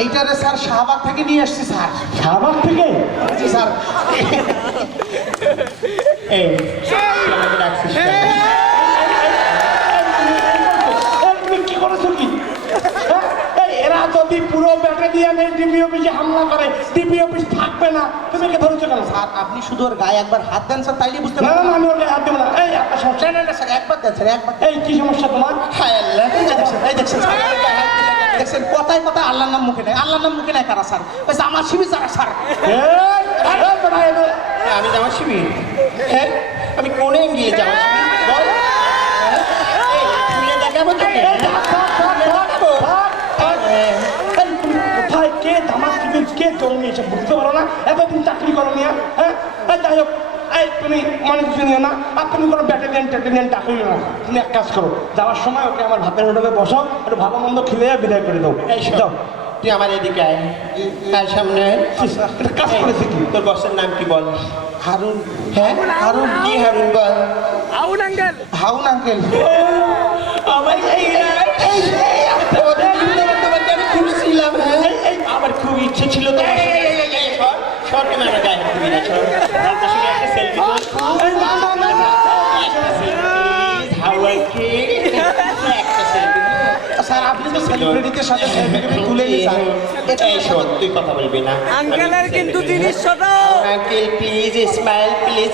এইটারে স্যার শাহবাগ থেকে নিয়ে আসছি স্যার। শাহবাগ থেকে? জি স্যার। এই আমাকে ডাকছিস কেন? তুমি কি করেছো কি? এরা যদি পুরো ব্যাটে দিয়ে ডিবি অফিসে হামলা করে, ডিবি অফিস থাকবে না। তুমি কে ধরেছো কেন? স্যার আপনি শুধু ওর গায়ে একবার হাত দেন স্যার, তাইলে বুঝতে না পারবেন। না, আমি ওর গায়ে হাত দেবো না। এই আপনার সমস্যা? না স্যার, একবার দেন স্যার, একবার। এই কি সমস্যা তোমার? হায় আল্লাহ, এই দেখছেন স্যার, দেখছেন কথায় কথায় আল্লাহর নাম মুখে নেয়। আল্লাহর নাম মুখে নেয় কারা স্যার? আমার শিবি যারা স্যার। আমি জামার শিবির? হ্যাঁ, আমি কোনে গিয়ে জামার শিবির বল? দেখাবো তোকে। কোথায় কে জামার শিবির, কে জঙ্গি, এসব বুঝতে পারো না? এতদিন চাকরি করো নিয়ে। হ্যাঁ, যাই হোক, এই তুমি মনে কিছু নিও না। আর তুমি কোনো ব্যাটালিয়ান ডাকিও না। তুমি এক কাজ করো, যাওয়ার সময় ওকে আমার ভাতের হোটেলে বসো, একটু ভালো মন্দ খেলে বিদায় করে দাও। এই যাও। তুই আমার এদিকে আয়, আয় সামনে। কাজ করেছে কি? তোর বসের নাম কি বল? হারুন। হ্যাঁ, হারুন। কি হারুন বল? হাউন আঙ্কেল। আমার খুঁজছিলাম। আমার খুব ইচ্ছে ছিল তোমার শর্ট মারা গায়ে তুমি না শর্ট একটা সেলফি স্যার আপনি তো সেলিব্রিটিদের সাথে সেলফি তুলে নিয়েছেন। এই শোন, তুই কথা বলবি না। আঙ্কেলের কিন্তু জিনিস ছোট। Uncle please smile please.